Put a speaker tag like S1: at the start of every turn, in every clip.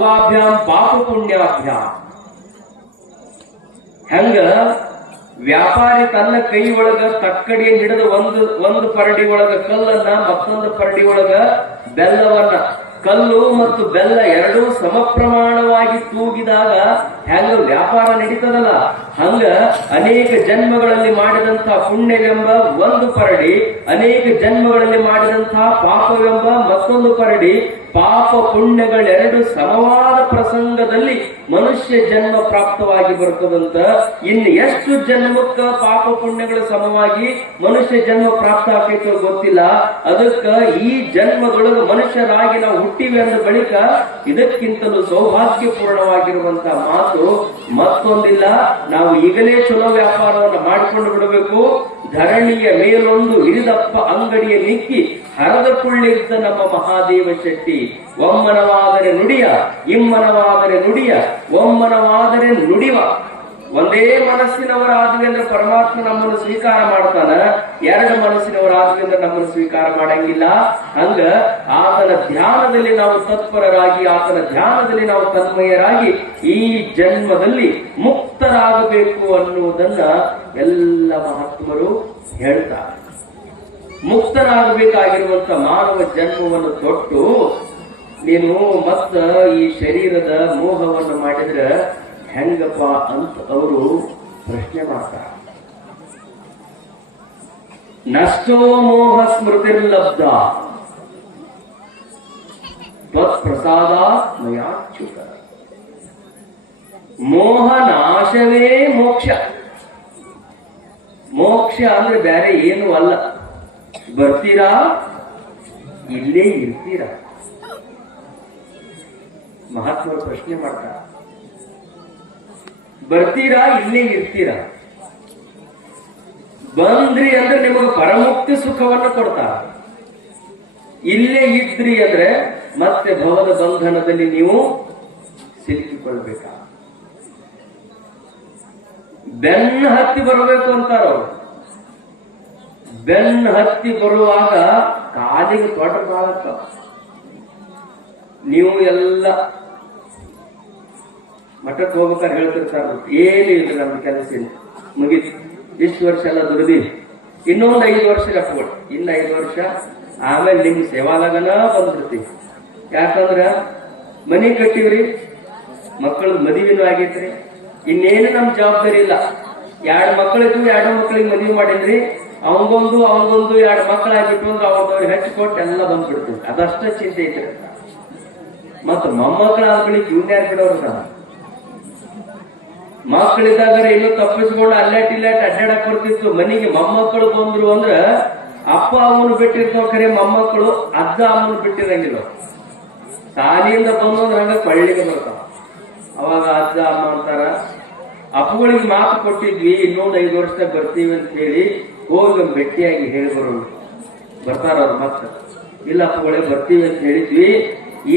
S1: ಪಾಪ ಪುಣ್ಯಾಭ್ಯಾಂ ಹೆಂಗ? ವ್ಯಾಪಾರಿ ತನ್ನ ಕೈ ಒಳಗ ತಕ್ಕಡಿಯನ್ನು ಹಿಡಿದು ಒಂದು ಒಂದು ಪರಡಿ ಒಳಗ ಕಲ್ಲನ್ನ ಮತ್ತೊಂದು ಪರಡಿ ಒಳಗ ಬೆಲ್ಲವನ್ನ. ಕಲ್ಲು ಮತ್ತು ಬೆಲ್ಲ ಎರಡೂ ಸಮ ಪ್ರಮಾಣವಾಗಿ ತೂಗಿದಾಗ ಹೆಂಗ ವ್ಯಾಪಾರ ನಡೀತದಲ್ಲ? ಹಂಗ ಅನೇಕ ಜನ್ಮಗಳಲ್ಲಿ ಮಾಡಿದಂತ ಪುಣ್ಯವೆಂಬ ಒಂದು ಪರಡಿ, ಅನೇಕ ಜನ್ಮಗಳಲ್ಲಿ ಮಾಡಿದಂತಹ ಪಾಪವೆಂಬ ಮತ್ತೊಂದು ಪರಡಿ, ಪಾಪ ಪುಣ್ಯಗಳೆರಡು ಸಮವಾದ ಪ್ರಸಂಗದಲ್ಲಿ ಮನುಷ್ಯ ಜನ್ಮ ಪ್ರಾಪ್ತವಾಗಿ ಬರ್ತದಂತ, ಇನ್ನು ಎಷ್ಟು ಜನ್ಮಕ್ಕ ಪಾಪ ಪುಣ್ಯಗಳು ಸಮವಾಗಿ ಮನುಷ್ಯ ಜನ್ಮ ಪ್ರಾಪ್ತ ಆಕೈತೋ ಗೊತ್ತಿಲ್ಲ. ಅದಕ್ಕ ಈ ಜನ್ಮದೊಳಗ ಮನುಷ್ಯರಾಗಿ ನಾವು ಹುಟ್ಟಿವೆ ಅಂದ ಬಳಿಕ ಇದಕ್ಕಿಂತಲೂ ಸೌಭಾಗ್ಯಪೂರ್ಣವಾಗಿರುವಂತಹ ಮಾತು ಮತ್ತೊಂದಿಲ್ಲ. ನಾವು ಈಗಲೇ ಚಲೋ ವ್ಯಾಪಾರವನ್ನು ಮಾಡಿಕೊಂಡು ಬಿಡಬೇಕು. ಧರಣಿಯ ಮೇಲೊಂದು ಹಿರಿದಪ್ಪ ಅಂಗಡಿಯ ನಿಕ್ಕಿ ಹರದ ಕುಳ್ಳಿದ್ದ ನಮ್ಮ ಮಹಾದೇವ ಶೆಟ್ಟಿ, ಒಮ್ಮನವಾದರೆ ನುಡಿಯ, ಇಮ್ಮನವಾದರೆ ನುಡಿಯ, ಒಮ್ಮನವಾದರೆ ನುಡಿವ ಒಂದೇ ಮನಸ್ಸಿನವರಾದ್ರಿಂದ ಪರಮಾತ್ಮ ನಮ್ಮನ್ನು ಸ್ವೀಕಾರ ಮಾಡ್ತಾನ. ಎರಡು ಮನಸ್ಸಿನವರ ಆದ್ರಿಂದ ನಮ್ಮನ್ನು ಸ್ವೀಕಾರ ಮಾಡಂಗಿಲ್ಲ. ಹಂಗ ಆತನ ಧ್ಯಾನದಲ್ಲಿ ನಾವು ತತ್ಪರರಾಗಿ, ಆತನ ಧ್ಯಾನದಲ್ಲಿ ನಾವು ತನ್ಮಯರಾಗಿ ಈ ಜನ್ಮದಲ್ಲಿ ಮುಕ್ತರಾಗಬೇಕು ಅನ್ನುವುದನ್ನ ಎಲ್ಲ ಮಹಾತ್ಮರು ಹೇಳ್ತಾರೆ. ಮುಕ್ತರಾಗಬೇಕಾಗಿರುವಂತ ಮಾನವ ಜನ್ಮವನ್ನು ತೊಟ್ಟು, ನೀನು ಮತ್ತ ಈ ಶರೀರದ ಮೋಹವನ್ನು ಮಾಡಿದ್ರೆ ಹೆಂಗಪ್ಪ ಅಂತ ಅವರು ಪ್ರಶ್ನೆ ಮಾಡ್ತಾರೆ. ನಷ್ಟೋ ಮೋಹ ಸ್ಮೃತಿರ್ಲಬ್ಧ. ತ್ವತ್ಪ್ರಸಾದ ಮಯಾಚ್ಯುತ. ಮೋಹ ನಾಶವೇ ಮೋಕ್ಷ. ಮೋಕ್ಷ ಅಂದ್ರೆ ಬೇರೆ ಏನು ಅಲ್ಲ. ಬರ್ತೀರಾ? ಇಲ್ಲೇ ಇರ್ತೀರಾ? ಮಹಾತ್ಮರು ಪ್ರಶ್ನೆ ಮಾಡ್ತಾರ. ಬರ್ತೀರಾ, ಇಲ್ಲೇ ಇರ್ತೀರಾ? ಬಂದ್ರಿ ಅಂದ್ರೆ ನಿಮಗೆ ಪರಮುಕ್ತಿ ಸುಖವನ್ನು ಕೊಡ್ತಾರ. ಇಲ್ಲೇ ಇದ್ರಿ ಅಂದ್ರೆ ಮತ್ತೆ ಭವದ ಬಂಧನದಲ್ಲಿ ನೀವು ಸಿಲುಕಿಕೊಳ್ಬೇಕ ಬೆನ್ನ ಹತ್ತಿ ಬರಬೇಕು ಅಂತಾರ ಬೆನ್ನ ಹತ್ತಿ ಬರುವಾಗ ಕಾಲಿಗೆ ತೊಡಕಾಗತ್ತ ನೀವು ಎಲ್ಲ ಮಠಕ್ಕೆ ಹೋಗ್ಬೇಕಾದ್ರೆ ಹೇಳ್ತಿರ್ತಾರ ಏನು ಇಲ್ಲ ನಮ್ಮ ಕೆಲಸ ಇಲ್ಲ. ಮುಗೀತು. ಇಷ್ಟು ವರ್ಷ ಎಲ್ಲ ದುಡಿದಿ. ಇನ್ನೊಂದು ಐದು ವರ್ಷ ಕಟ್ಕೊಡಿ ಇನ್ನು ಐದು ವರ್ಷ ಆಮೇಲೆ ನಿಮ್ಗೆ ಸೇವಾದಾಗನ ಬಂದ್ಬಿಡ್ತೀವಿ ಯಾಕಂದ್ರ ಮನಿ ಕಟ್ಟಿವ್ರಿ ಮಕ್ಕಳ ಮದುವೆನೂ ಆಗೈತ್ರಿ. ಇನ್ನೇನು ನಮ್ ಜವಾಬ್ದಾರಿ ಇಲ್ಲ. ಎರಡು ಮಕ್ಕಳಿದ್ವು ಎರಡು ಮಕ್ಕಳಿಗೆ ಮದುವೆ ಮಾಡಿದ್ರಿ ಅವಂಗೊಂದು ಅವಂಗೊಂದು ಎರಡು ಮಕ್ಕಳಾಗಿಬಿಟ್ಟು ಅಂದ್ರೆ ಅವ್ರದವ್ರಿಗೆ ಹೆಚ್ಚು ಕೊಟ್ಟು ಎಲ್ಲ ಬಂದ್ಬಿಡ್ತೀವಿ ಅದಷ್ಟ ಚಿಂತೆ ಐತ್ರಿ. ಮತ್ತು ಮೊಮ್ಮಕ್ಕಳ ಆದ್ಮೇಲೆ ಇವ್ನ ಯಾರು ಬಿಡೋರು ಮಕ್ಕಳಿದ್ದಾಗರೆ ಇನ್ನು ತಪ್ಪಿಸ್ಕೊಂಡು ಅಲ್ಲಾಟ್ ಇಲ್ಲಾಟ್ ಅಡ್ಡಾಡಕ್ ಬರ್ತಿತ್ತು. ಮನೆಗೆ ಮೊಮ್ಮಕ್ಕಳು ಬಂದ್ರು ಅಂದ್ರ ಅಪ್ಪ ಅವನು ಬಿಟ್ಟಿರ್ತಾವ ಖರೆ ಮೊಮ್ಮಕ್ಕಳು ಅಜ್ಜ ಅವನು ಬಿಟ್ಟಿರಂಗಿಲ್ಲ. ಶಾಲೆಯಿಂದ ಬಂದು ಅಂದ್ರೆ ಹಂಗ ಕೊಳ್ಳಿಗೆ ಬರ್ತಾವ. ಅವಾಗ ಅಜ್ಜ ಅಮ್ಮ ಅಂತಾರ, ಅಪ್ಪಗಳಿಗೆ ಮಾತು ಕೊಟ್ಟಿದ್ವಿ, ಇನ್ನೊಂದ್ ಐದು ವರ್ಷದಾಗ ಬರ್ತೀವಿ ಅಂತ ಹೇಳಿ ಹೋಗಿ ಭೇಟಿಯಾಗಿ ಹೇಳಿ ಬರೋಣ. ಬರ್ತಾರ ಅವ್ರು ಮತ್ತ. ಇಲ್ಲ ಅಪ್ಪಗಳೇ, ಬರ್ತೀವಿ ಅಂತ ಹೇಳಿದ್ವಿ.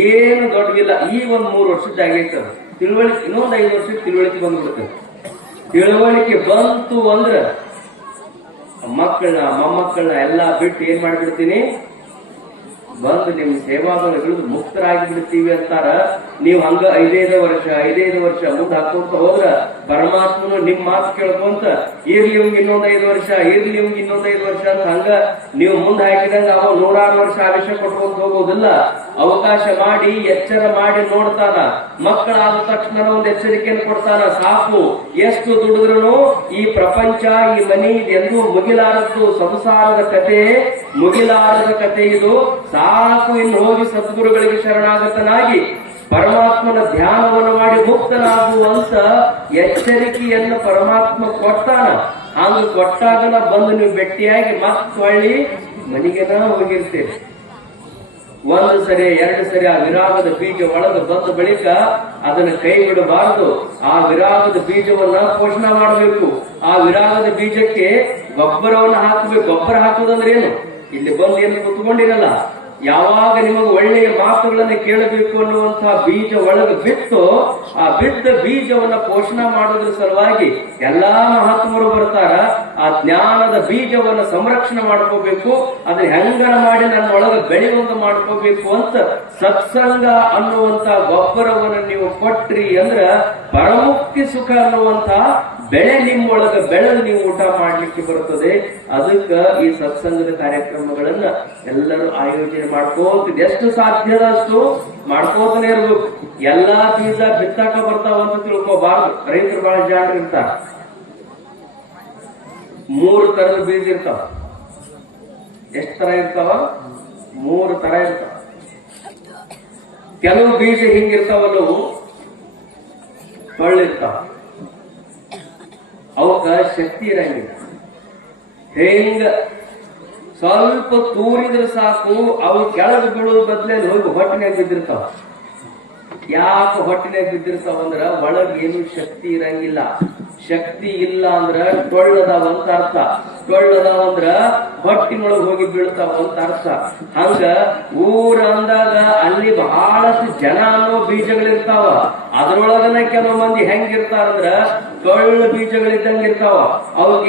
S1: ಏನು ದೊಡ್ಡಗಿಲ್ಲ, ಈ ಒಂದ್ ಮೂರು ವರ್ಷದ ಆಗೈತೆ ಅದು. ತಿಳುವಳಿಕೆ, ಇನ್ನೊಂದು ಐದು ವರ್ಷ ತಿಳುವಳಿಕೆ ಬಂದ್ಬಿಡುತ್ತೆ. ತಿಳುವಳಿಕೆ ಬಂತು ಅಂದ್ರ ಮಕ್ಕಳನ್ನ, ಮೊಮ್ಮಕ್ಕಳನ್ನ ಎಲ್ಲಾ ಬಿಟ್ಟು ಏನ್ ಮಾಡಿಬಿಡ್ತೀನಿ? ಬಂದು ನಿಮ್ ಸೇವಾದಲ್ಲಿ ಹಿಡಿದು ಮುಕ್ತರಾಗಿ ಬಿಡ್ತೀವಿ ಅಂತಾರ. ನೀವು ಹಂಗ ಐದೈದು ವರ್ಷ ಐದೈದು ವರ್ಷ ಮುಂದೆ ಹಾಕೋತ ಹೋದ್ರ ಪರಮಾತ್ಮನು ನಿಮ್ ಮಾತು ಕೇಳ್ಕೊಂತ, ಇರ್ಲಿ ಇವಂಗ್ ಇನ್ನೊಂದ್ ಐದು ವರ್ಷ, ಇರ್ಲಿ ಇವಂಗ್ ಇನ್ನೊಂದ್ ಐದು ವರ್ಷ ಅಂತ ಹಂಗ ನೀವು ಮುಂದೆ ಹಾಕಿದಂಗ ಅವ ನೂರಾರು ವರ್ಷ ಆವೇಶ ಕೊಟ್ಕೊಂತ ಹೋಗೋದಿಲ್ಲ. ಅವಕಾಶ ಮಾಡಿ, ಎಚ್ಚರ ಮಾಡಿ ನೋಡ್ತಾನ. ಮಕ್ಕಳಾದ ತಕ್ಷಣ ಒಂದು ಎಚ್ಚರಿಕೆಯನ್ನು ಕೊಡ್ತಾನ. ಸಾಕು, ಎಷ್ಟು ದುಡಿದ್ರು ಈ ಪ್ರಪಂಚ, ಈ ಮನಿ ಎಂದು ಮುಗಿಲಾರದ್ದು ಸಂಸಾರದ ಕತೆ, ಮುಗಿಲಾರದ ಕತೆ ಇದು. ಸಾಕು, ಇನ್ನು ಹೋಗಿ ಸದ್ಗುರುಗಳಿಗೆ ಶರಣಾಗತನಾಗಿ ಪರಮಾತ್ಮನ ಧ್ಯಾನವನ್ನು ಮಾಡಿ ಮುಕ್ತನಾಗುವಂತ ಎಚ್ಚರಿಕೆಯನ್ನು ಪರಮಾತ್ಮ ಕೊಟ್ಟಾನ ಹಂಗ ಕೊಟ್ಟಾಗನ ಬಂದು ನೀವು ಬೆಟ್ಟಿಯಾಗಿ ಮತ್ತೆ ಹೊಳ್ಳಿ ಮನೆಗೆನ ಹೋಗಿರ್ತೀರಿ ಒಂದು ಸರಿ, ಎರಡು ಸರಿ ಆ ವಿರಾಗದ ಬೀಜ ಒಳಗೆ ಬಂದ ಬಳಿಕ ಅದನ್ನ ಕೈ ಬಿಡಬಾರದು. ಆ ವಿರಾಗದ ಬೀಜವನ್ನ ಪೋಷಣ ಮಾಡಬೇಕು. ಆ ವಿರಾಗದ ಬೀಜಕ್ಕೆ ಗೊಬ್ಬರವನ್ನು ಹಾಕಬೇಕು. ಗೊಬ್ಬರ ಹಾಕುದಂದ್ರೇನು ಇಲ್ಲಿ ಬಂದು ಏನು ಕುತ್ಕೊಂಡಿರಲ್ಲ? ಯಾವಾಗ ನಿಮಗೆ ಒಳ್ಳೆಯ ಮಾತುಗಳನ್ನು ಕೇಳಬೇಕು ಅನ್ನುವಂತಹ ಬೀಜ ಒಳಗೆ ಬಿತ್ತು, ಆ ಬಿದ್ದ ಬೀಜವನ್ನ ಪೋಷಣೆ ಮಾಡೋದ್ರ ಸಲುವಾಗಿ ಎಲ್ಲಾ ಮಹಾತ್ಮರು ಬರ್ತಾರ, ಆ ಜ್ಞಾನದ ಬೀಜವನ್ನ ಸಂರಕ್ಷಣೆ ಮಾಡ್ಕೋಬೇಕು, ಅದನ್ನ ಹೆಂಗನ ಮಾಡಿ ನನ್ನ ಒಳಗೆ ಬೆಳೆಯುವಂತ ಮಾಡ್ಕೋಬೇಕು ಅಂತ ಸತ್ಸಂಗ ಅನ್ನುವಂತ ಗೊಬ್ಬರವನ್ನು ನೀವು ಕೊಟ್ರಿ ಅಂದ್ರ ಪರಮುಕ್ತಿ ಸುಖ ಅನ್ನುವಂತ ಬೆಳೆ ನಿಮ್ಮೊಳಗ ಬೆಳೆದು ನೀವು ಊಟ ಮಾಡ್ಲಿಕ್ಕೆ ಬರುತ್ತದೆ. ಅದಕ್ಕ ಈ ಸತ್ಸಂಗದ ಕಾರ್ಯಕ್ರಮಗಳನ್ನ ಎಲ್ಲರೂ ಆಯೋಜನೆ ಮಾಡ್ಕೋತ ಎಷ್ಟು ಸಾಧ್ಯದಷ್ಟು ಮಾಡ್ಕೋತಾನೆ ಇರ್ಬೇಕು. ಎಲ್ಲಾ ಬೀಜ ಬಿತ್ತಾಕ ಬರ್ತಾವ ಅಂತ ತಿಳ್ಕೋಬಾರ್ದು. ರೈತರು ಬಹಳ ಜಾಣರು ಇರ್ತಾರ. ಮೂರು ತರದ ಬೀಜ ಇರ್ತಾವ. ಎಷ್ಟು ತರ ಇರ್ತಾವ? ಮೂರು ತರ ಇರ್ತಾವ. ಕೆಲವು ಬೀಜ ಹಿಂಗಿರ್ತಾವಲ್ಲವು ಟೊಳ್ಳಿರ್ತಾವ ಅವಕ್ಕ ಶಕ್ತಿ ಇರಂಗಿಲ್ಲ. ಹೆಂಗ ಸ್ವಲ್ಪ ತೂರಿದ್ರೆ ಸಾಕು, ಅವು ಕೆಳಗೆ ಬೀಳೋದ್ ಬದ್ಲೆ ಹೋಗಿ ಹೊಟ್ಟಿನಾಗ ಬಿದ್ದಿರ್ತಾವ. ಯಾಕೆ ಹೊಟ್ಟಿನಾಗ ಬಿದ್ದಿರ್ತಾವ ಅಂದ್ರ ಒಳಗ್ ಏನು ಶಕ್ತಿ ಇರಂಗಿಲ್ಲ. ಶಕ್ತಿ ಇಲ್ಲ ಅಂದ್ರ ಟೊಳ್ಳದಾವ ಅಂತ ಅರ್ಥ. ಟೊಳ್ಳದಾವ ಅಂದ್ರ ಹೊಟ್ಟಿನೊಳಗ್ ಹೋಗಿ ಬೀಳ್ತಾವ ಅಂತ ಅರ್ಥ. ಹಂಗ ಊರ ಅಂದಾಗ ಅಲ್ಲಿ ಬಹಳಷ್ಟು ಜನ ಅನ್ನೋ ಬೀಜಗಳಿರ್ತಾವ. ಅದ್ರೊಳಗನ ಕೆಲವು ಮಂದಿ ಹೆಂಗಿರ್ತಾರಂದ್ರ ಬೀಜಗಳಿದ್ದಂಗ ಇರ್ತಾವ.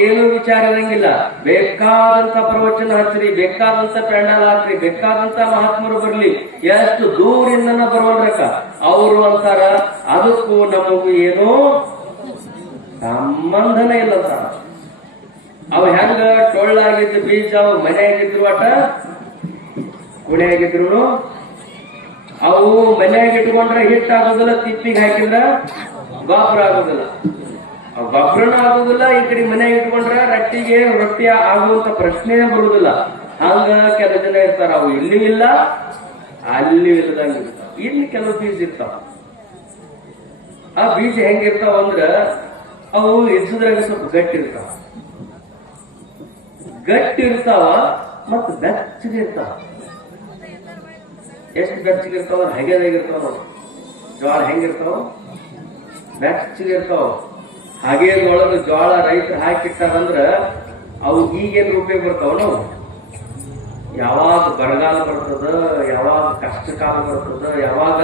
S1: ಏನು ವಿಚಾರ ಇರಂಗಿಲ್ಲ. ಬೇಕಾದಂತ ಪ್ರವಚನ ಹಚ್ಚ್ರಿ ಬೇಕಾದಂತ ಪೆಂಡಲ್ ಹಾಕ್ರಿ ಬೇಕಾದಂತ ಮಹಾತ್ಮರು ಬರ್ಲಿ. ಎಷ್ಟು ದೂರಿಂದನ ಬರೋಲ್ರಕ್ಕ ಅವರು ಅಂತಾರ, ಅದಕ್ಕೂ ನಮಗೂ ಏನು ಸಂಬಂಧನೇ ಇಲ್ಲ ಅಂತಾರ ಅವ ಹೆಂಗ ಟೊಳ್ಳಾಗಿದ್ದ ಬೀಜ, ಅವು ಮನೆಯಾಗಿದ್ರು ಅಟ ಕುಣಿಯಾಗಿದ್ರು ಅವು ಮನೆಯಾಗ ಇಟ್ಕೊಂಡ್ರೆ ಹಿಟ್ಟಾಗೋದಿಲ್ಲ ತಿಪ್ಪಿಗೆ ಹಾಕಿದ್ರ ಗೊಬ್ಬರ ಆಗೋದಿಲ್ಲ. ಅವ್ ಆಗುದಿಲ್ಲ, ಈ ಕಡೆ ಮನೆ ಇಟ್ಕೊಂಡ್ರೆ ರಟ್ಟಿಗೆ ರೊಟ್ಟಿ ಆಗುವಂತ ಪ್ರಶ್ನೆ ಬರುದಿಲ್ಲ. ಹಂಗ ಕೆಲ ಜನ ಇರ್ತಾರ ಅವು ಇಲ್ಲಿ ಇಲ್ಲ ಅಲ್ಲಿ ಇಲ್ಲದಂಗ ಇರ್ತಾವ. ಇಲ್ಲಿ ಕೆಲವು ಬೀಜ ಇರ್ತಾವ. ಆ ಬೀಜ ಹೆಂಗಿರ್ತಾವ ಅಂದ್ರ, ಅವು ಎದ್ಸುದ್ರಾಗ ಸ್ವಲ್ಪ ಗಟ್ಟಿ ಇರ್ತಾವ. ಗಟ್ಟಿ ಇರ್ತಾವ ಮತ್ತ ಬೆಚ್ಚಗೆ ಇರ್ತಾವ. ಎಷ್ಟು ಬೆಚ್ಚಗೆ ಇರ್ತಾವ ಹೆಗೆದಾಗಿರ್ತಾವ ಜೋಳ ಹೆಂಗಿರ್ತಾವ ಬೆಚ್ಚಗೆ ಇರ್ತಾವ. ಹಾಗೆದೊಳಗ ಜೋಳ ರೈತರು ಹಾಕಿಟ್ಟಾರಂದ್ರ ಅವು ಈಗೇನ್ ರೂಪಾಯಿ ಬರ್ತಾವ ನಾವು ಯಾವಾಗ ಬರಗಾಲ ಬರ್ತದ, ಯಾವಾಗ ಕಷ್ಟ ಕಾಲ ಬರ್ತದ, ಯಾವಾಗ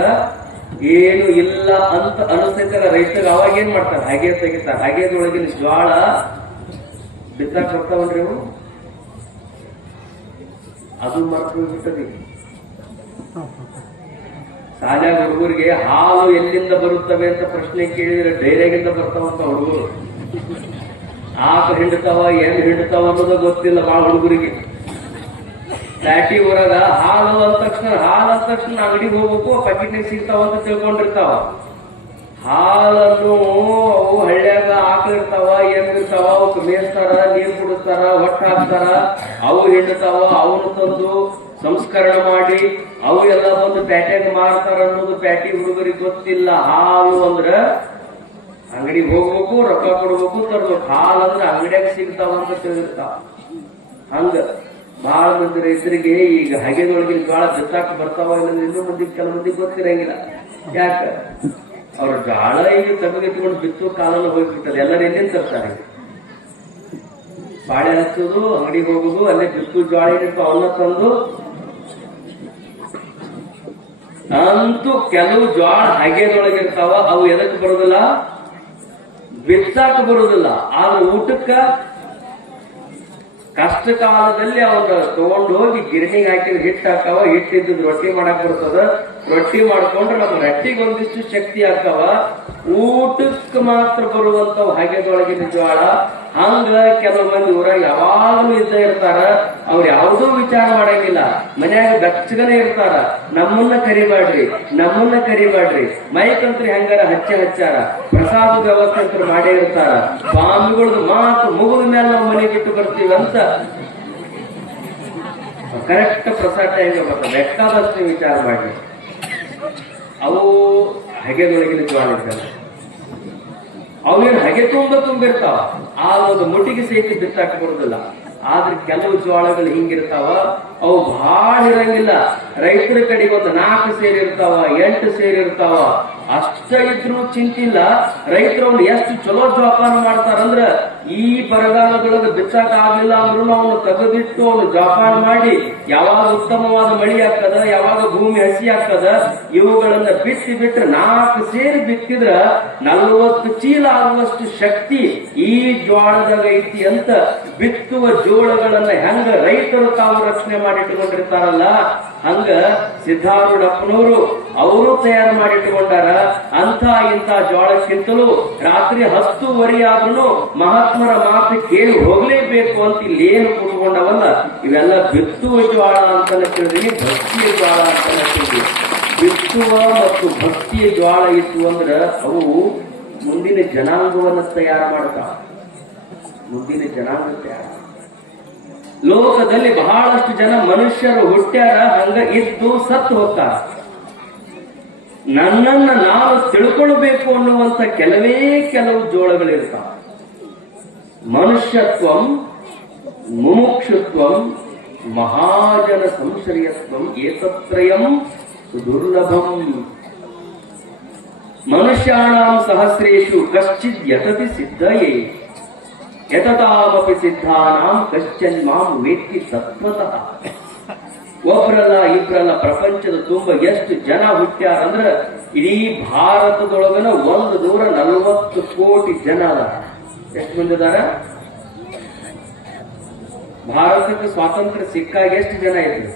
S1: ಏನು ಇಲ್ಲ ಅಂತ ಅನಿಸ್ತೈತಲ್ಲ ರೈತರು ಅವಾಗ ಏನ್ ಮಾಡ್ತಾರೆ? ಹಾಗೆ ತೆಗಿತಾರೆ. ಹಾಗೆದೊಳಗಿನ ಜ್ವಾಳ ಬಿತ್ತಾಕ್ ಬರ್ತಾವನ್ರಿ ಅವು? ಅದು ಮರ್ತು ಬಿಟ್ಟದಿ. ಶಾಲ್ಯಾಗ ಹುಡುಗರಿಗೆ ಹಾಲು ಎಲ್ಲಿಂದ ಬರುತ್ತವೆ ಅಂತ ಪ್ರಶ್ನೆ ಕೇಳಿದ್ರೆ ಡೈರಿಯಾಗಿಂದ ಬರ್ತಾವಂತ ಹುಡುಗರು. ಆಕ ಹಿಂಡ್ತಾವ ಏನ್ ಹಿಂಡ್ತಾವ ಅನ್ನೋದು ಗೊತ್ತಿಲ್ಲ ಭಾಳ ಹುಡುಗರಿಗೆ. ಪ್ಲಾಟಿ ಹೊರಗ ಹಾಲು ಅಂದ ತಕ್ಷಣ, ಹಾಲು ಅಂದ ತಕ್ಷಣ ಅಂಗಡಿಗೆ ಹೋಗ್ಬೇಕು ಪ್ಯಾಕೆಟ್ನಾಗ ಸಿಗ್ತಾವ ಅಂತ ತಿಳ್ಕೊಂಡಿರ್ತಾವ. ಹಾಲನ್ನು ಅವು ಹಳ್ಳ್ಯಾಗ ಆಕಳಿರ್ತಾವ ಏನಿರ್ತಾವ ಅವಕ್ಕೆ ಮೇಯಿಸ್ತಾರ ನೀರು ಕುಡಿಸ್ತಾರ ಹೊಟ್ಟ ಹಾಕ್ತಾರ. ಅವು ಹಿಂಡ್ತಾವ, ಅವನು ತಂದು ಸಂಸ್ಕರಣ ಮಾಡಿ ಅವು ಎಲ್ಲ ಬಂದು ಪ್ಯಾಟ್ಯಾಗ ಮಾರ್ತಾರ ಅನ್ನೋದು ಪ್ಯಾಟಿ ಹುಡುಗರಿಗೆ ಗೊತ್ತಿಲ್ಲ. ಹಾಲು ಅಂದ್ರ ಅಂಗಡಿಗೆ ಹೋಗ್ಬೇಕು, ರೊಕ್ಕ ಕೊಡ್ಬೇಕು, ತರ್ಬೇಕು. ಹಾಲು ಅಂದ್ರೆ ಅಂಗಡಿಯಾಗ ಸಿಗ್ತಾವ ಅಂತ ತಿಳಿದಿರ್ತಾವ. ಹಂಗ ಬಹಳ ಮಂದಿ ರೈತರಿಗೆ ಈಗ ಹಗೆದೊಳಗಿನ ಜ್ವಾಳ ಬಿತ್ತಾಕ ಬರ್ತಾವ ಇಲ್ಲ ಇನ್ನೂ ಮಂದಿ ಕೆಲ ಮಂದಿ ಗೊತ್ತಿರಂಗಿಲ್ಲ. ಯಾಕ? ಅವ್ರ ಜ್ವಾಳ ಈಗ ತೆಗೆದಿಟ್ಕೊಂಡು ಬಿತ್ತು ಕಾಲನ ಹೋಗ್ಬಿಟ್ಟದೆ. ಎಲ್ಲರೂ ಎಲ್ಲಿಂದ ತರ್ತಾರೆ? ಬಾಳೆ ಹಚ್ಚೋದು, ಅಂಗಡಿಗೆ ಹೋಗುದು, ಅಲ್ಲೇ ಬಿತ್ತು, ಜ್ವಾಳ ಇಟ್ಟು ಅವನ್ನ ತಂದು ಅಂತೂ ಕೆಲವು ಜ್ವಾಳ ಹಗೆದೊಳಗಿರ್ತಾವ ಅವು ಎದಕ್ ಬರೋದಿಲ್ಲ? ಬಿತ್ತಾಕ ಬರುವುದಿಲ್ಲ ಆದ್ರೆ ಊಟಕ್ಕ ಕಷ್ಟ ಕಾಲದಲ್ಲಿ ಅವ್ರ ತಗೊಂಡು ಹೋಗಿ ಗಿರಣಿಗೆ ಹಾಕಿದ್ರೆ ಹಿಟ್ಟು ಹಾಕವ, ಹಿಟ್ಟಿದ್ದು ರೊಟ್ಟಿ ಮಾಡಕ್ ಬರ್ತದ. ರೊಟ್ಟಿ ಮಾಡ್ಕೊಂಡ್ರೆ ನಮ್ಮ ರೊಟ್ಟಿಗೆ ಒಂದಿಷ್ಟು ಶಕ್ತಿ ಆಗ್ತಾವ. ಊಟಕ್ಕೆ ಮಾತ್ರ ಬರುವಂತವು ಹಾಗೆದೊಳಗಿನ ಜ್ವಾಳ ಹಂಗ ಕೆಲವು ಮಂದಿ ಊರಾಗ ಯಾವಾಗಲೂ ಇದ್ದ ಇರ್ತಾರ. ಅವ್ರು ಯಾವುದೂ ವಿಚಾರ ಮಾಡಂಗಿಲ್ಲ. ಮನ್ಯಾಗ ಬೆಚ್ಚಗನೆ ಇರ್ತಾರ. ನಮ್ಮನ್ನ ಕರಿಬ್ಯಾಡ್ರಿ ನಮ್ಮನ್ನ ಕರಿಬ್ಯಾಡ್ರಿ. ಮೈಕ್ ಅಂತ ಹೆಂಗಾರ ಹಚ್ಚ ಹಚ್ಚಾರ. ಪ್ರಸಾದ ವ್ಯವಸ್ಥೆ ಅಂತ ಮಾಡೇ ಇರ್ತಾರ. ಸ್ವಾಮಿಗಳದ್ದು ಮಾತು ಮುಗಿದ ಮೇಲೆ ನಾವು ಮನೆ ಬಿಟ್ಟು ಅಂತ. ಕರೆಕ್ಟ್ ಪ್ರಸಾದ ಹೆಂಗ ಬರ್ತದೆ ಬೇಕಾದಷ್ಟು ವಿಚಾರ ಮಾಡಿ ಅವು ಹಗೆದೊಳಗಿನ ಜ್ವಾಳ ಇರ್ತವೆ ಅವೇನು ಹಗೆ ತುಂಬ ತುಂಬಿರ್ತಾವ ಆ ಒಂದು ಮುಟ್ಟಿಗೆ ಸಹಿತ ಬಿತ್ತಾಕ ಬರುದಿಲ್ಲ. ಆದ್ರೆ ಕೆಲವು ಜ್ವಾಳಗಳು ಹಿಂಗಿರ್ತಾವ. ಅವು ಬಹಳ ಇರಂಗಿಲ್ಲ. ರೈತರ ಕಡೆಗೆ ಒಂದು ನಾಲ್ಕು ಸೇರಿ ಇರ್ತಾವ, ಎಂಟು ಸೇರಿ ಇರ್ತಾವ. ಅಷ್ಟ ಇದ್ರೂ ಚಿಂತಿಲ್ಲ. ರೈತರು ಎಷ್ಟು ಚಲೋ ಜೋಪಾನ ಮಾಡ್ತಾರಂದ್ರ ಈ ಬರಗಾಲದೊಳಗೆ ಬಿತ್ತಾಕ ಆಗ್ಲಿಲ್ಲ ಅಂದ್ರೂ ಅವನು ತೆಗೆದಿಟ್ಟು ಅವನು ಜೋಪಾನ ಮಾಡಿ ಯಾವಾಗ ಉತ್ತಮವಾದ ಮಳಿ ಆಗ್ತದ, ಯಾವಾಗ ಭೂಮಿ ಹಸಿ ಆಗ್ತದ, ಇವುಗಳನ್ನ ಬಿತ್ತಿ ಬಿಟ್ರೆ ನಾಲ್ಕು ಸೇರಿ ಬಿತ್ತಿದ್ರ ನಲವತ್ತು ಚೀಲ ಆಗುವಷ್ಟು ಶಕ್ತಿ ಈ ಜ್ವಾಳದಾಗ ಐತಿ ಅಂತ ಬಿತ್ತುವ ಜೋಳಗಳನ್ನ ಹೆಂಗ ರೈತರು ತಾವು ರಕ್ಷಣೆ ಮಾಡಿಟ್ಟುಕೊಂಡಿರ್ತಾರಲ್ಲ, ಹಂಗ ಸಿದ್ಧಾರೂಢಪ್ಪನವರು ಅವರು ತಯಾರು ಮಾಡಿಟ್ಟುಕೊಂಡಾರ ಅಂತ ಇಂಥ ಜೋಳಕ್ಕಿಂತಲೂ ರಾತ್ರಿ ಹತ್ತುವರೆ ಆದ್ರೂ ಮಹಾತ್ಮರ ಮಾತು ಕೇಳಿ ಹೋಗ್ಲೇಬೇಕು ಅಂತ ಇಲ್ಲೇನು ಕುಟ್ಕೊಂಡವಲ್ಲ ಇವೆಲ್ಲ ಬಿತ್ತುವ ಜ್ವಾಳ ಅಂತ ತಿಳಿದೀನಿ ಭಕ್ತಿಯ ಜ್ವಾಳ ಅಂತ ತಿಳಿದೀನಿ ಬಿತ್ತುವ ಮತ್ತು ಭಕ್ತಿಯ ಜ್ವಾಳ ಇತ್ತು ಅಂದ್ರ ಅವು ಮುಂದಿನ ಜನಾಂಗವನ್ನು ತಯಾರು ಮಾಡ್ತಾವ ಮುಂದಿನ ಜನಾಂಗ ತಯಾರು ಲೋಕದಲ್ಲಿ ಬಹಳಷ್ಟು ಜನ ಮನುಷ್ಯರು ಹುಟ್ಟ್ಯಾರ, ಹಂಗ ಇದ್ದು ಸತ್ತು ಹೋಗ್ತಾರ ನನ್ನನ್ನ ನಾವು ತಿಳ್ಕೊಳ್ಬೇಕು ಅನ್ನುವಂತ ಕೆಲವೇ ಕೆಲವು ಜೋಳಗಳಿರ್ತಾವ. ಮನುಷ್ಯತ್ವಂ, ಮುಮುಕ್ಷತ್ವಂ, ಮಹಾಜನ ಸಂಶಯತ್ವ, ಏತತ್ರಯಂ ಸುದುರ್ಲಭಂ. ಮನುಷ್ಯಾಣಾಂ ಸಹಸ್ರೇಶು ಕಶ್ಚಿದ್ ಯತತಿ ಸಿದ್ಧಯೇ. ಯತತಾಮಪಿ ಸಿದ್ಧಾನಾಂ ಕಶ್ಚನ್ ಮಾಂ ವೇತ್ತಿ ಸತ್ವತಃ ಒಬ್ರಲ್ಲ ಇಬ್ರಲ್ಲ ಪ್ರಪಂಚದ ತುಂಬ ಎಷ್ಟು ಜನ ಹುಟ್ಟ್ಯಾರ ಅಂದ್ರ ಇಡೀ ಭಾರತದೊಳಗನ ಒಂದು ನೂರ ನಲವತ್ತು ಕೋಟಿ ಜನ ಎಷ್ಟು ಮಂದಿ ಭಾರತಕ್ಕೆ ಸ್ವಾತಂತ್ರ್ಯ ಸಿಕ್ಕಾಗ ಎಷ್ಟು ಜನ ಇದ್ರು?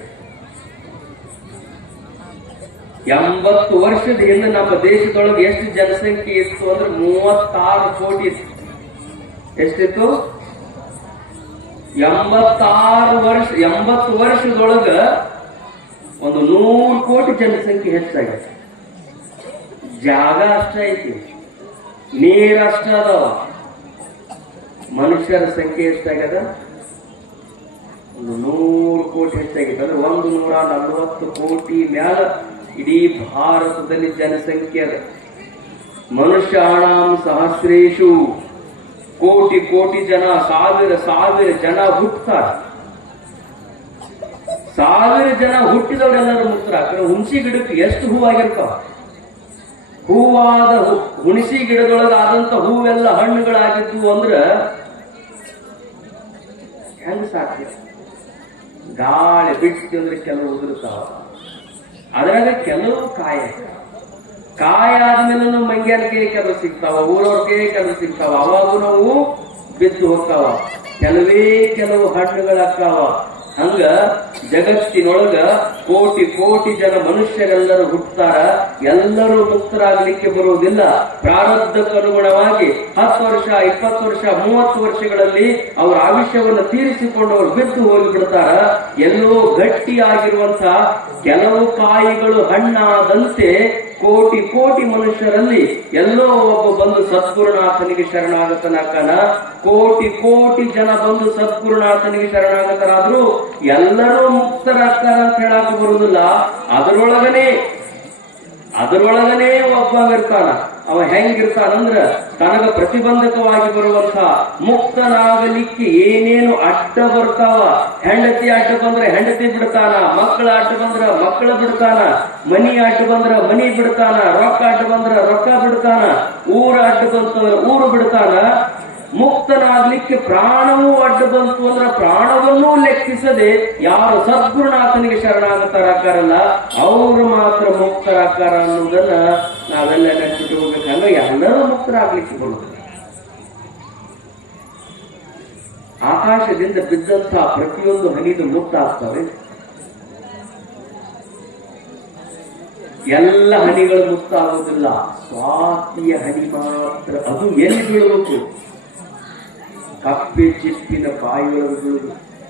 S1: ಎಂಬತ್ತು ವರ್ಷದ ಹಿಂದೆ ನಮ್ಮ ದೇಶದೊಳಗೆ ಎಷ್ಟು ಜನಸಂಖ್ಯೆ ಇತ್ತು ಅಂದ್ರೆ ಮೂವತ್ತಾರು ಕೋಟಿ ಇತ್ತು. ಎಷ್ಟಿತ್ತು? ಎಂಬತ್ತಾರು ವರ್ಷ, ಎಂಬತ್ತು ವರ್ಷದೊಳಗ ಒಂದು ನೂರು ಕೋಟಿ ಜನಸಂಖ್ಯೆ ಹೆಚ್ಚಾಗಿದೆ ಜಾಗ ಅಷ್ಟ ಐತಿ. ನೀರ್ ಅಷ್ಟ ಅದಾವ. ಮನುಷ್ಯರ ಸಂಖ್ಯೆ ಎಷ್ಟಾಗ್ಯದ? ಒಂದು ನೂರು ಕೋಟಿ ಹೆಚ್ಚಾಗಿದೆ ಅಂದ್ರೆ ಒಂದು ನೂರ ನಲವತ್ತು ಕೋಟಿ ಮ್ಯಾಲ ಇಡೀ ಭಾರತದಲ್ಲಿ ಜನಸಂಖ್ಯೆ ಅದ. ಮನುಷ್ಯಾಣಾಂ ಸಹಸ್ರೇಶು. ಕೋಟಿ ಕೋಟಿ ಜನ, ಸಾವಿರ ಸಾವಿರ ಜನ ಹುಟ್ಟುತ್ತಾರೆ ಸಾವಿರ ಜನ ಹುಟ್ಟಿದವರೆಲ್ಲರೂ ಮುಕ್ತರಾಗ್ತಾರೆ ಹುಣಸಿ ಗಿಡಕ್ಕೆ ಎಷ್ಟು ಹೂವಾಗಿರ್ತಾವ ಹೂವಾದ ಹುಣಸಿ ಗಿಡದೊಳಗಾದಂತ ಹೂವೆಲ್ಲ ಹಣ್ಣುಗಳಾಗಿದ್ವು ಅಂದ್ರ ಹೆಂಗ ಸಾಧ್ಯ? ಗಾಳಿ ಬಿಟ್ಟು ಅಂದ್ರೆ ಕೆಲವು ಉದುರುತ್ತಾವ ಅದ್ರಾಗ ಕೆಲವು ಕಾಯ ಕಾಯ ಆದ್ಮೇಲೆ ಮಂಗ್ಯಾನಿಗೆ ಕೆಲವು ಸಿಗ್ತಾವ ಊರವ್ರಿಗೆ ಕೆಲವು ಸಿಗ್ತಾವ ಅವಾಗೂ ನಾವು ಬಿದ್ದು ಹೋಗ್ತಾವ. ಕೆಲವೇ ಕೆಲವು ಹಣ್ಣುಗಳಾಗ್ತಾವ. ಹಂಗ ಜಗತ್ತಿನೊಳಗ ಕೋಟಿ ಕೋಟಿ ಜನ ಮನುಷ್ಯರೆಲ್ಲರೂ ಹುಟ್ಟುತ್ತಾರ ಎಲ್ಲರೂ ಮುಕ್ತರಾಗಲಿಕ್ಕೆ ಬರುವುದಿಲ್ಲ. ಪ್ರಾರಬ್ಧಕ್ಕೆ ಅನುಗುಣವಾಗಿ ಹತ್ತು ವರ್ಷ, ಇಪ್ಪತ್ತು ವರ್ಷ, ಮೂವತ್ತು ವರ್ಷಗಳಲ್ಲಿ ಅವರ ಆಯುಷ್ಯವನ್ನು ತೀರಿಸಿಕೊಂಡು ಅವರು ಬಿದ್ದು ಹೋಗಿಬಿಡ್ತಾರ. ಎಲ್ಲೋ ಗಟ್ಟಿಯಾಗಿರುವಂತಹ ಕೆಲವು ಕಾಯಿಗಳು ಹಣ್ಣಾದಂತೆ ಕೋಟಿ ಕೋಟಿ ಮನುಷ್ಯರಲ್ಲಿ ಎಲ್ಲೋ ಒಬ್ಬ ಬಂದು ಸದ್ಗುರುನಾಥನಿಗೆ ಕಣ ಕೋಟಿ ಕೋಟಿ ಜನ ಬಂದು ಸದ್ಗುರುನಾಥನಿಗೆ ಶರಣಾಗತರಾದ್ರೂ ಎಲ್ಲರೂ ಮುಕ್ತರಾಗ್ತಾರ ಅಂತ ಹೇಳಕ್ ಬರುವುದಿಲ್ಲ. ಅದರೊಳಗನೆ ಅದರೊಳಗನೆ ಒಬ್ಬ ಇರ್ತಾನ. ಅವ ಹೆಂಗಿರ್ತಾನಂದ್ರ ತನಗ ಪ್ರತಿಬಂಧಕವಾಗಿ ಬರುವಂತ ಮುಕ್ತನಾಗಲಿಕ್ಕೆ ಏನೇನು ಅಡ್ಡ ಬರ್ತಾವ. ಹೆಂಡತಿ ಅಡ್ಡ ಬಂದ್ರೆ ಹೆಂಡತಿ ಬಿಡ್ತಾನ, ಮಕ್ಕಳ ಅಡ್ಡ ಬಂದ್ರ ಮಕ್ಕಳ ಬಿಡ್ತಾನ, ಮನಿ ಅಡ್ಡ ಬಂದ್ರ ಮನಿ ಬಿಡ್ತಾನ, ರೊಕ್ಕ ಅಡ್ಡ ಬಂದ್ರ ರೊಕ್ಕ ಬಿಡ್ತಾನ, ಊರ ಅಡ್ಡ ಬಂತಂದ್ರ ಊರು ಬಿಡ್ತಾನ ಮುಕ್ತನಾಗ್ಲಿಕ್ಕೆ ಪ್ರಾಣವೂ ಅಡ್ಡ ಬಂತು ಅಂದ್ರೆ ಪ್ರಾಣವನ್ನೂ ಲೆಕ್ಕಿಸದೆ ಯಾರು ಸದ್ಗುರುನಾಥನಿಗೆ ಶರಣಾಗುತ್ತಾರಲ್ಲ ಅವರು ಮಾತ್ರ ಮುಕ್ತರಾಗ್ತಾರ ಅನ್ನೋದನ್ನ ನಾವೆಲ್ಲ ನೆನಪಿಟ್ಟು ಹೋಗ್ಬೇಕಂದ್ರೆ ಎಲ್ಲರೂ ಮುಕ್ತರಾಗ್ಲಿಕ್ಕೆ ಬರುತ್ತದೆ ಆಕಾಶದಿಂದ ಬಿದ್ದಂತಹ ಪ್ರತಿಯೊಂದು ಹನಿದು ಮುಕ್ತ ಆಗ್ತವೆ ಎಲ್ಲ ಹನಿಗಳು ಮುಕ್ತ ಆಗುವುದಿಲ್ಲ ಸ್ವಾತಿಯ ಹನಿ ಮಾತ್ರ. ಅದು ಎಲ್ಲಿ ಬೀಳಬೇಕು? ಕಪ್ಪೆ ಚಿಪ್ಪಿನ ಬಾಯಿಯೊಳಗೆ ಬೀಳಬೇಕು